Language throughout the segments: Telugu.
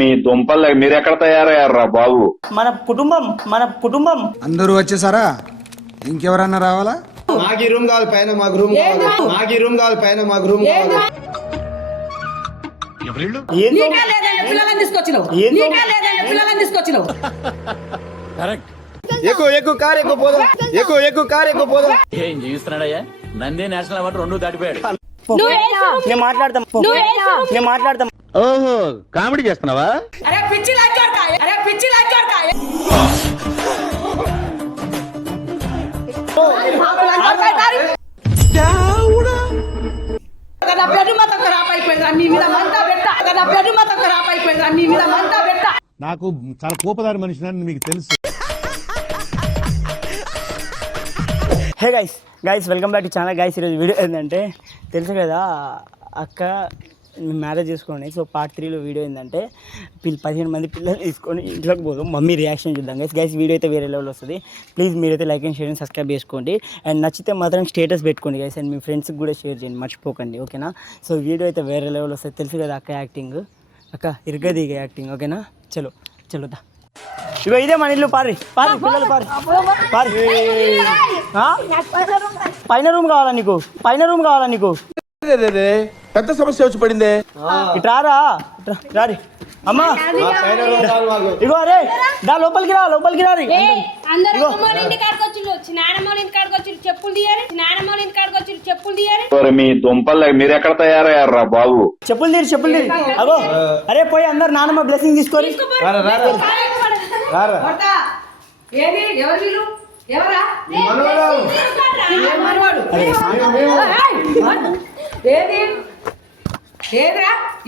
మీ దుంపలు మీరు ఎక్కడ తయారయ్యారా బాబు? మన కుటుంబం అందరూ వచ్చేసారా? ఇంకెవరన్నా రావాలా? మాకు రూమ్ కావాలి పైన, మాకు రూమ్ కావాలి, మాకు రూమ్ కావాలి పైన, మాకు రూమ్ కావాలి. ఎక్కువ కార్ ఎక్కువ పోదాం, ఎక్కువ కార్ ఎక్కువ పోదాం. ఏం జీవిస్తున్నాడయ్యా? నంది నేషనల్ అవార్డు 2 దాటిపోయాడు. నేను మాట్లాడతాం. ఓహో, కామెడీ చేస్తున్నావా? నాకు చాలా కోపదారి మనిషిని మీకు తెలుసు. Hey guys welcome back to channel. Guys ఈరోజు వీడియో ఏంటంటే తెలుసు కదా, అక్క మ్యారేజ్ చేసుకోండి. సో పార్ట్ 3లో వీడియో ఏంటంటే 15 మంది పిల్లలు తీసుకొని ఇంట్లోకి పోదాం. మమ్మీ రియాక్షన్ చూద్దాం. గైస్ వీడియో అయితే వేరే లెవెల్ వస్తుంది. ప్లీజ్ మీరైతే like and share and subscribe చేసుకోండి. అండ్ నచ్చితే మాత్రం స్టేటస్ పెట్టుకోండి గైస్. అండ్ మీ ఫ్రెండ్స్కి కూడా షేర్ చేయండి, మర్చిపోకండి. ఓకేనా? సో వీడియో అయితే వేరే లెవెల్ వస్తుంది. తెలుసు కదా అక్క యాక్టింగ్, అక్క ఇరగది యాక్టింగ్. ఓకేనా? చలోదా. ఇగో ఇదే మన ఇల్లు. పారి పిల్లలు పారి. పైన రూమ్ కావాలా నీకు? పెద్ద సమస్య వచ్చి పడిందే. ఇట్రారా రారి అమ్మా. ఇగో అరే దా లోపలికి రారి. మీ దుంపలు మీరు ఎక్కడ తయారయ్యారా బాబు? చెప్పులు తీరి అగో. అరే పోయి అందరు నానమ్మ బ్లెస్సింగ్ తీసుకోరి.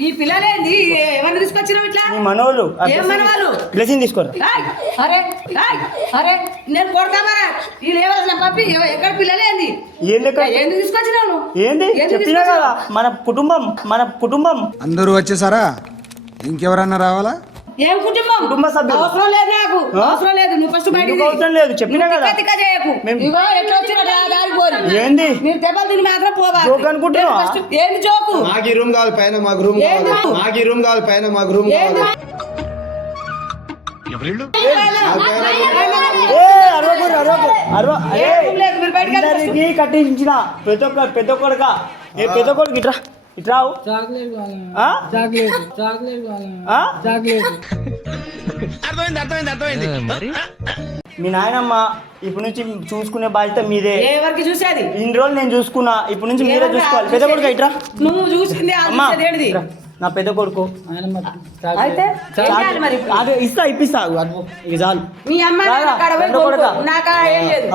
ఈ పిల్లలేంది ఎవరిని తీసుకొచ్చినావు ఇట్లా? మనోళ్ళు బ్లెస్సింగ్ తీసుకోరు. అరే నేను కొడతామా? వీళ్ళు ఎవరు పంపి ఎక్కడ పిల్లలేంది? ఏంది తీసుకొచ్చినావు? ఏంది చెప్పినా కదా, మన కుటుంబం. అందరూ వచ్చేసారా? ఇంకెవరన్నా రావాలా? ఏం కుటుంబ సభ్యులు? అవసరం లేదు నాకు, అవసరం లేదు. నువ్వు ఫస్ట్ బయటికి అవసరం లేదు చెప్పినా కదా. ఇగో ఎట్లా వచ్చిన దారి పోరు. ఏంది మీరు దెబ్బలు తిని మాత్రం పోవాలి. జోక్ అనుకుంటున్నావా? ఏంది జోకు? మాకు రూమ్ కావాలి పైన, మాకు రూమ్ కావాలి, మాకు రూమ్ కావాలి పైన, మాకు రూమ్ కావాలి. కట్టించిన పెద్ద కొడుక ఇట్రావు. మీ నాయనమ్మ ఇప్పుడు నుంచి చూసుకునే బాధ్యత మీదే. ఎవరికి చూసేది? ఇన్ని రోజులు నేను చూసుకున్నా, ఇప్పుడు నుంచి మీరే చూసుకోవాలి. పెద్ద కొడుకు ఇట్రా. నువ్వు చూసింది నా పెద్ద కొడుకు అయితే ఇస్తా ఇప్పిస్తా. ఇక చాలు. మీ అమ్మ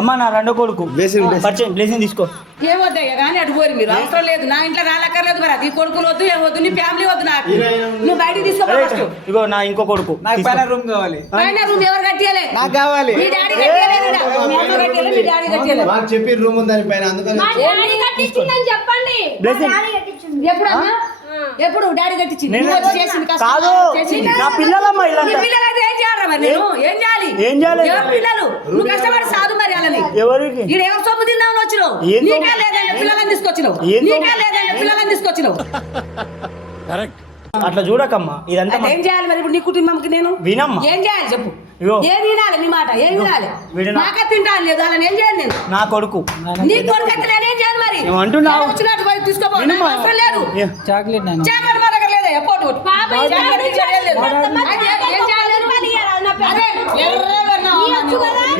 అమ్మ నా రెండో కొడుకు బ్లెస్సింగ్ తీసుకో. ఏమొద్దయ్యా కానీ అటు పోరు మీరు. అవసరం లేదు, నా ఇంట్లో రాలక్కర్లేదు. మరి అది కొడుకులు వద్దు, ఏమొద్దు, నీ ఫ్యామిలీ వద్దు. నాకు నువ్వు బయటికి తీసుకో. ఇగో నా ఇంకో కొడుకు. పైన రూమ్ కావాలి. పైన రూమ్ ఎవరు కట్టియాలి? నాకు కావాలి. మీ డాడీ కట్టియాలి, మీ డాడీ కట్టియాలి. మాకు చెప్పి రూమ్ ఉందని పైన, అందుకని చెప్పండి. ఎప్పుడు డాడీ కట్టించింది? కాదు నా పిల్లలమ్మ. పిల్లలైతే ఏం చేయాలి మరి? నేను ఏం చేయాలి? పిల్లలు నువ్వు కష్టపడి సాధు మరి వాళ్ళని. ఎవరికి ఎవరు సొమ్ము తిందామని వచ్చినావు? పిల్లలని తీసుకొచ్చినావు. అట్లా చూడకమ్మా. ఇదంతా ఏం చేయాలి మరి ఇప్పుడు నీ కుటుంబంకి? నేను వినమ్మా. ఏం చేయాలి చెప్పు. ఇగో ఏం వినాలి? నీ మాట ఏం వినాలి? నాకే తింటాను లేదు, అలా ఏం చేయాలి? నేను నా కొడుకు. నీ కొడుకు అయితే నేనేం చేయాలి మరి? అంటున్నావు వచ్చినట్టు పోయి తీసుకోపోవాలి. లేదు చాక్లెట్ మాట్లాడలేదు. ఎప్పుడు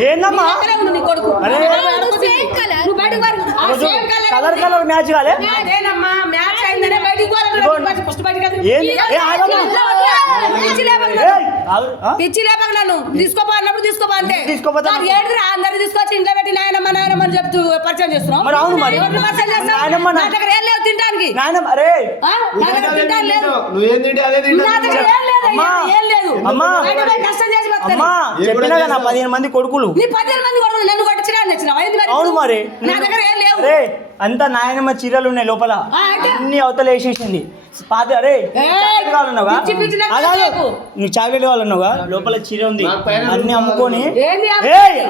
ఏందమ్మా నీ కొడుకు కలర్ మ్యాచ్ కాలే. అదేనమ్మా మ్యాచ్ అయిందనే బయటికి పిచ్చి లేపక నన్ను తీసుకోపో అన్నప్పుడు తీసుకోపో అంతే. ఏంటిరా అందరు తీసుకొచ్చి ఇంట్లో పెట్టి నాయనమ్మని చెప్తూ పరిచయం చేస్తున్నాం. ఏం లేవు తింటానికి. కష్టం చేసి చెప్పినా కదా 15 మంది కొడుకులు. నీ 15 మంది కొడుకులు నన్ను కొట్టించడా నచ్చినావు? అవును మరి. నా దగ్గర ఏం లేవు. అంతా నాయనమ్మ చీరలు ఉన్నాయి లోపల, అన్ని అవతల వేసేసింది. అరే నీకు చాక్లెట్ కావాలన్నావుగా, లోపల చీర ఉంది, అన్ని అమ్ముకొని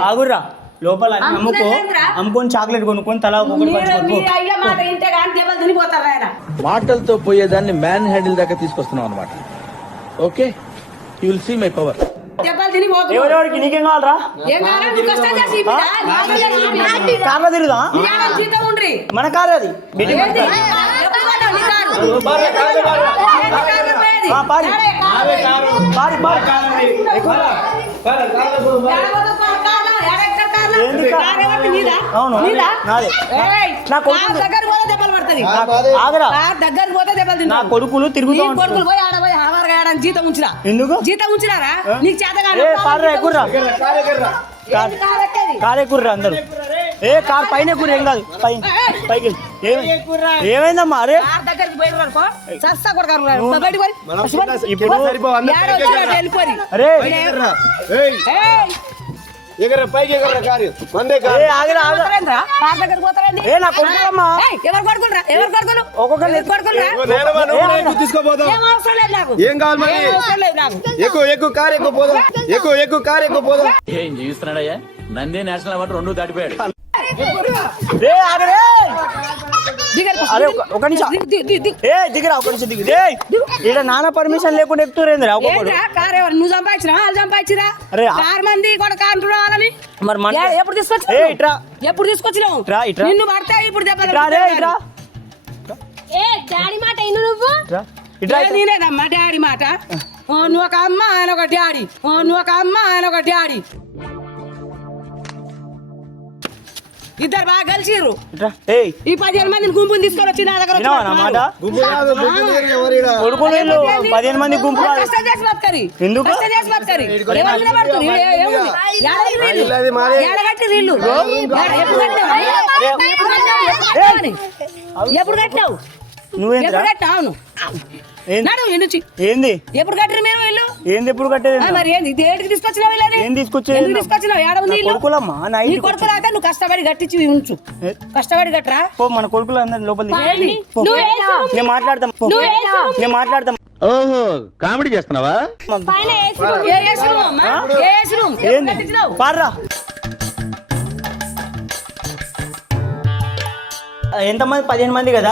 ఆగుర్రా. లోపల అన్ని అమ్ముకో, అమ్ముకునేదేంద్రా? అమ్ముకొని చాక్లెట్ కొనుక్కొని తలా ఒక్కొక్కటి మీరు పంచుకో. మీ అయ్య మాట ఇంటే కానీ దెబ్బలు తినిపోతారు ఆయన. మాటలతో పోయేదాన్ని మ్యాన్ హ్యాండిల్ దాకా తీసుకొస్తున్నాం అనమాట. Okay, you will see my power. దెబ్బలు తినిపోతున్నారు. ఎవరెవరికి నీకేం కావాలరా? ఏం కావాలా? నువ్వు కష్టం చేసి ఇవ్వడా? నువ్వు కష్టం చేసి ఇవ్వడా? కార్లో తిరుగుదా? నీ ఆడ జీతం ఉండ్రి. మన కారు అది ఏంది? ఎప్పుడు కొన్నావు నీ కారు? ఏంది కారు పోయేది? ఆ, పారి. ఏడే కారు? పారి పారి ఏడ పోతావు కార్లో? ఏడ ఎక్కుతావు కార్లో? ఏంది కారు? కారు ఎవరిది? నీదా? అవును నీదా? నాదే. ఏయ్, నా కొడుకు- కారు దగ్గరికి పోతే దెబ్బలు పడుతుంది. ఆగరా, కారు దగ్గరికి పోతే దెబ్బలు నా తింటావు. కొడుకులు తిరుగుతూ నీ ఉంటారు. కొడుకులు పోయి ఆడ పోయి హవారుగా ఆడని జీతం ఉంచురా. ఎందుకు? జీతం ఉంచినారా? నీకు చేత ఏ పార్రా ఎక్కుర్రా, కాదు. కారు ఎక్కుర్రా అందరు. ఏ కార్ పైన ఎక్కుర్రా, ఏం కాదు, పైకి ఏమైందమ్మా? అరే కార్ దగ్గరికి పోయి అనుకో సస్తా కొడతారు బయటికి పోయి. ఇప్పుడు ఏడ వచ్చారో వెళ్ళిపోయి. అరే ఏయ్, పైకి ఎగర కారు మందే ఏ ఆగరా ఆగరా. పోతారేంద్రా? కార్ దగ్గరికి పోతారేంది? ఏ నా కొడుకులమ్మా. ఏయ్, ఎవరు కొడుకులరా? ఎవరు కొడుకులు? ఒక్కొక్కరు ఎవరు కొడుకులరా? తీసుకోపోదాం. ఏం అవసరం లేదు నాకు. ఏం కావాలి మరి? ఏం అవసరం లేదు నాకు. ఎక్కువ కారు ఎక్కువ పోదాం. ఎక్కువ కారు ఎక్కువ పోదాం. ఏం జీవిస్తున్నాడయ్యా? నంది నేషనల్ అవార్డు 2 దాటిపోయాడు. ఏ ఆగరే. దిగరు. అరే ఒక నిమిషం. ఏ దిగరా, ఒక నిమిషం దిగు. ఇక్కడ నాన్న పర్మిషన్ లేకుండా ఎక్కుతురేంద్రా ఒక్కొక్కడు? ఏంట్రా కార్ ఎవరు? నువ్వు సంపాదించినా వాళ్ళు సంపాదించిరా? అరే, కార్ మంది కూడా కార్ అంటున్నావు వాళ్ళని. మరి మన ఎప్పుడు తీసుకొచ్చినావు? ఏ ఇట్రా ఎప్పుడు తీసుకొచ్చినావు? ఇట్రా. నిన్ను పడతా ఇప్పుడు దెబ్బలు ఇట్రా రే ఇట్రా ఏ డాడీ మాట ఇను నువ్వు ఇట్రా ఇట్రా ఇట్రా. నేనేదమ్మా డాడీ మాట. నువ్వు ఒక అమ్మ ఆయన ఒక డాడీ. నువ్వు ఒక అమ్మ ఆయన ఒక డాడీ. ఇద్దరు బాగా కలిసిర్రు. ఇట్రా. ఏయ్ ఈ 15 మందిని గుంపుని తీసుకొని వచ్చి నా దగ్గర వినవా నా మాట? వచ్చినట్టున్నారు. కొడుకులు వీళ్ళు 15 మంది గుంపు కాదు. కష్టం చేసి బతకరి. ఎందుకు? కష్టం చేసి బతకరి. ఎవరు మీద పడుతురు? ఏముంది? ఏడగట్టి వీళ్ళు. ఏడగట్టి వీళ్ళు. ఎప్పుడు కట్టినావు? ఎప్పుడు కట్టినావు? నువ్వేంద్రా? ఎప్పుడు కట్టినావు? అవును. ఏంది? నడు ఇంటి ఏంది ఎప్పుడు కట్టిరు మీరు వీళ్ళు? ఏంది ఎప్పుడు కట్టేది? మరి ఏంది దేడికి తీసుకొచ్చినావు వీళ్ళని? ఏం తీసుకొచ్చేది? ఎందుకు తీసుకొచ్చినావు? ఏడ ఉంది ఇల్లు? కొడుకులమ్మా నా నీ ఇంటికి కొడుకులు అయితే నువ్వు కష్టపడి కట్టించి ఉంచు. కష్టపడి కట్టరా. పో, మన కొడుకులు అందరు లోపల ఏంది? నేను మాట్లాడతాం. నేను మాట్లాడతాం. ఓహో, కామెడీ చేస్తున్నావా? పైన ఏసీ ఏ ఏసీ రూమ్ అమ్మా? ఏ ఏసీ రూమ్? ఎప్పుడు ఏంది కట్టించినావు? పార్రా. ఎంతమంది? 15 మంది కదా.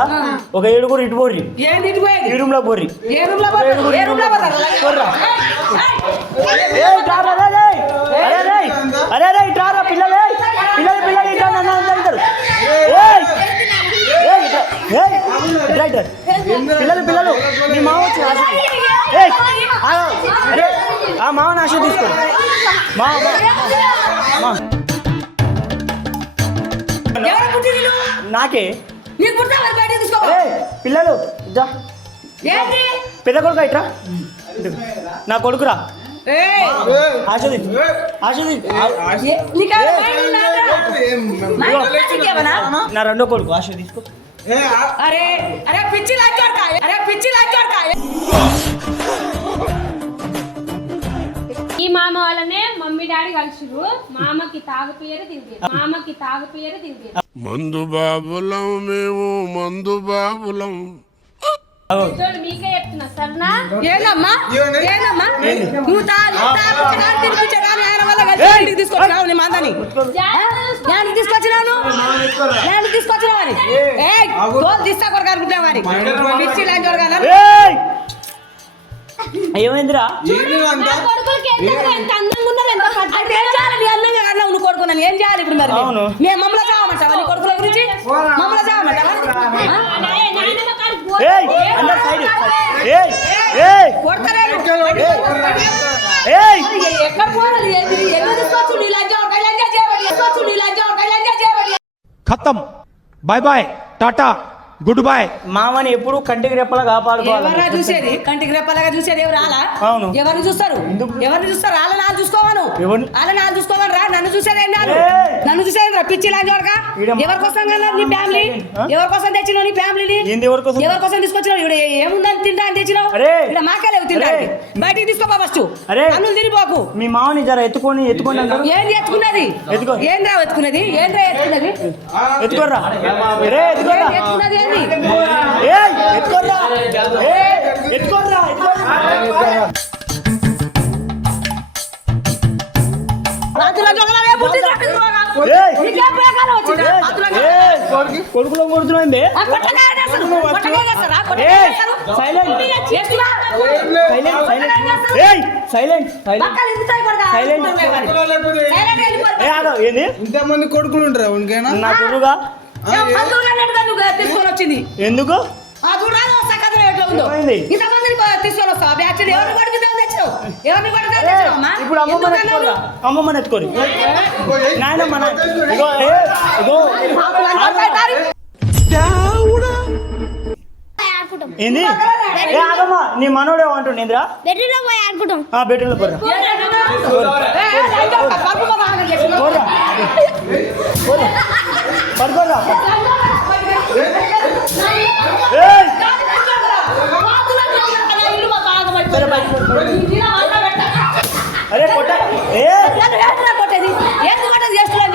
ఒక 7 ఇటు పోర్రి, ఏంది ఇటు పోయేది? ఈ రూమ్ లో పోర్రి. ఏ రూమ్ లో పోతారు? ఏ రూమ్ లో పోతారు? పోర్రా. ఏయ్ ఇట్రారా రే, రేయ్. అరే రేయ్, అరే రేయ్ ఇట్రారా పిల్లలు. పిల్లలు ఇట్రా, నన్ను అందరు. ఏయ్ ఏయ్ ఇట్రా. ఏయ్ ఇట్రా ఇట్రా. పిల్లలు మీ మామ వచ్చి ఏయ్ అరే ఆ మామని ఆశ తీసుకో. ఎవరు పుట్టిండ్రు? నాకే. నీకు పుట్టా మరి బయటికి తీసుకో. అరే పిల్లలు ఇట్రా. ఏంది? పెద్ద కొడుకు ఇట్రా. నా కొడుకురా. ఏయ్, ఆశది నీకు ఎవరు బయట ఉన్నారా? మా ఇంట్లో నీకేమన్నా? నా రెండో కొడుకు ఆశ తీసుకో. అరే అరే పిచ్చి లాంచోడకా. అరే పిచ్చి లాంచోడకా. ఈ మామ వాళ్ళనే మమ్మీ డాడీ కలిసిరు. మామకి తాగుపియరు తినిపియరు. మందు బాబులం మేము మందు బాబులం. చూడు మీకే చెప్తున్నా సరేనా? ఏందమ్మా? నువ్వు తినిపించగానే ఆయన వల్ల కలిసి ఇంటికి తీసుకొచ్చినావు నీ మందని. నేను తీసుకొచ్చినాను. అని ఏయ్ తోలు తీస్తా కొరకానుకుంటున్నావు అని పిచ్చి లాంచోడు కదా. ఏయ్ ఏమైందిరా? నా కొడుకులకి ఎంత అందంగా ఉన్నారు, ఎంత అంటే ఏం చేయాలి? నీ అన్నంగా అన్నావు నువ్వు కొడుకున్నాను ఏం చేయాలి ఇప్పుడు మరి? అవును. మేము మమ్మల్ని చావమంటావా? నీ కొడుకుల గురించి మమ్మల్ని చావమంటావా? ఏయ్ అందరు సైడ్. ఏయ్ కొడతారేను. ఏయ్ ఎక్కడ పోవాలి? ఎందుకు తీసుకోవచ్చు? నీ లంజా చేయబడి ఖతం. Bye bye, tata, good boy. మామని ఎప్పుడు కంటికి రెప్పలా కాపాడుకోవాలి. ఎవరా చూసేది? కంటికి రెప్పలాగా చూసేది ఎవరు? ఆలా? అవును. ఎవరిని చూస్తారు? ఎవరిని చూస్తారు? వాళ్ళ నాన్న చూసుకోవాను. ఎవరిని? వాళ్ళ నాన్న చూసుకోవాలి రా. నన్ను చూసేది నాను. ఏయ్! నన్ను చూసేది రా పిచ్చి లాంచోడక. ఈడ- ఎవరి కోసం కన్నా నీ ఫ్యామిలీ? ఎవరి కోసం తెచ్చినావు నీ ఫ్యామిలీని? ఏంది ఎవరి కోసం? ఎవరి కోసం తీసుకొచ్చినావు? ఇక్కడ ఏముందని తింటా అని తెచ్చినావు? అరే! ఇక్కడ మాకేలేవు తింటానికి. బయటికి తీసుకోపా ఫస్ట్. అరే! నన్ను తిరిగిపోకు. మీ మామని జర ఎత్తుకొని అంటారు. ఏంది ఎత్తుకున్నది? ఎత్తుకో. ఏంద్రా ఎత్తుకున్నది? ఎత్తుకోర్రా. రే ఎత్తుకోర్రా. ఎత్తుకున్నది ఏంది? ఏయ్ ఎత్తుకోర్రా. ఎత్తుకోర్రా. రాత్రి రాత్రి ఒకలాగే పుట్టింది. అవసరం వచ్చింది కొడుకులో కొడుతున్నాండి సైలెంట్ ఏంది ఇంతమంది కొడుకులు ఉంటారా ఉనికైనా నా కొడుగా తీసుకొని వచ్చింది ఎందుకు ఏమైంది? తీసుకొని వస్తావు ఎవరిని కొడుకుతావు తెచ్చావు ఎవరిని ఇప్పుడు అమ్మమ్మని ఎత్తుకోరు నాయనమ్మ ఇగో ఇగో ఏంది ఆగమ్మా నీ మనోడే అంటుండే ఏంద్రా బెడ్రూమ్లో పోయి ఆడుకుంటాం బెడ్రూమ్లో పోరా పడుకోరా అరే కొట్ట కొట్టేది ఎందుకు కొట్టేది చేస్తున్నాను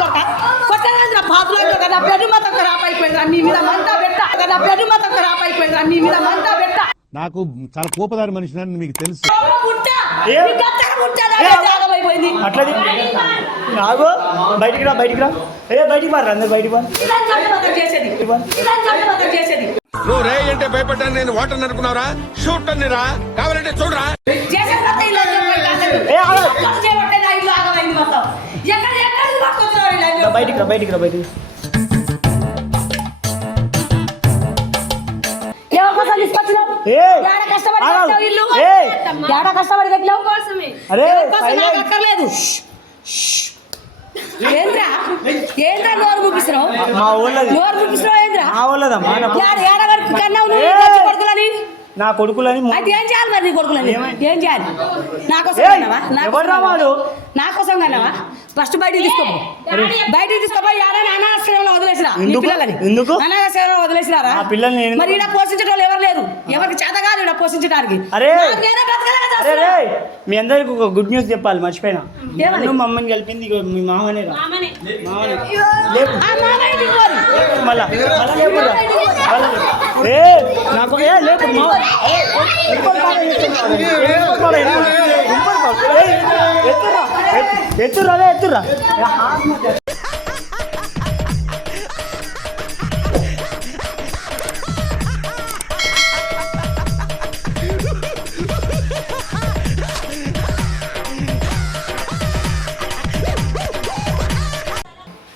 కొట్టేది బాత్రూమ్ నా బెడ్ మొత్తం ఖరాబ్ అయిపోయింది నీ మీద మంతా పెట్ట నా బెడ్ మొత్తం ఖరాబ్ అయిపోయింది నీ మీద మంతా పెట్ట నాకు చాలా కోపదారి మనిషి అని మీకు తెలుసు అట్లది ఆగో బయటికి రా బయటికి మారా అందరు బయటికి చేసేది నువ్వు రే అంటే భయపడ్డాను నేను వాటర్ అనుకున్నావురా షూట్ అన్నిరా కావాలంటే చూడరా బయటికి రా కష్టపడి కట్టినావు అక్కర్లేదు ఏంద్రా నోరు ముగిస్తున్నావు నోరు ముగిస్తున్నావు ఏంద్రా కన్నావు కొడుకులని నా కొడుకులని అయితే ఏం చేయాలి మరి నీ కొడుకులని ఏం చేయాలి నా కోసం నా కోసం కన్నావా ఫస్ట్ బయటికి తీసుకోపోయి అనాథాశ్రమంలో వదిలేసిరా ఎందుకు అనాథాశ్రమంలో వదిలేసిరారా పిల్లల్ని మరి ఇక్కడ పోషించడం వాళ్ళు ఎవరు లేరు ఎవరికి చేత కాదు ఇక్కడ పోషించడానికి మీ అందరికి ఒక గుడ్ న్యూస్ చెప్పాలి మర్చిపోయినా మా అమ్మని కలిపింది మీ మామనే మళ్ళా నాకు ఎత్తురా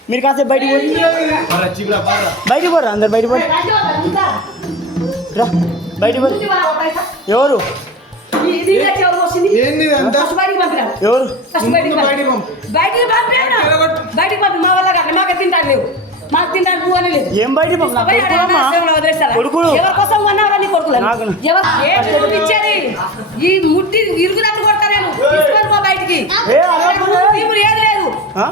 మీరు కాసేపు బయటికి పోరా అందరు బయటికి పోరు రా బయటికి పోరు ఎవరు ఎవరు బయటికి పంపి మా వల్ల కాదు మాకు తింటాను లేవు మాకు తింటాను పువ్వు అని లేదు ఏం బయటికి కొడుకులు ఎవరి కోసం కొన్నారా నీ కొడుకులు ఇచ్చేది ఈ ముట్టి ఇరుగునట్టు కొడతారేమో తీసుకొని పో బయటికి ఏది లేదు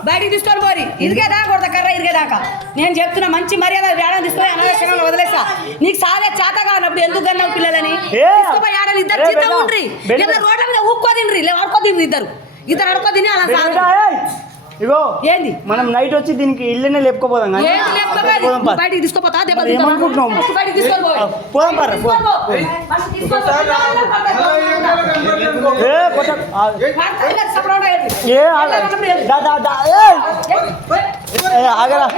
బయటికి తీసుకొని పోరి ఇరిగేదా కొడతా కర్ర ఇరిగేదాకా నేను చెప్తున్నా మంచి మర్యాద వేడం తీసుకొని అనాథాశ్రమంలో వదిలేస్తా నీకు సాదే చేత కానప్పుడు ఎందుకు కన్నావు పిల్లలని తీసుకుపోయి ఆడలు ఇద్దరు చిత్త ఉండ్రి రోడ్ల మీద ఊక్కో తిండ్రి ఆడుకో తిండ్రి ఇద్దరు ఆడుకో తిని అలా ఇగో ఏంది మనం నైట్ వచ్చి దీనికి ఇల్లునే లేపుకోపోదాం బయటికి తీసుకోపోతా ఏమనుకుంటున్నాం పోదాం పారా ఆగరా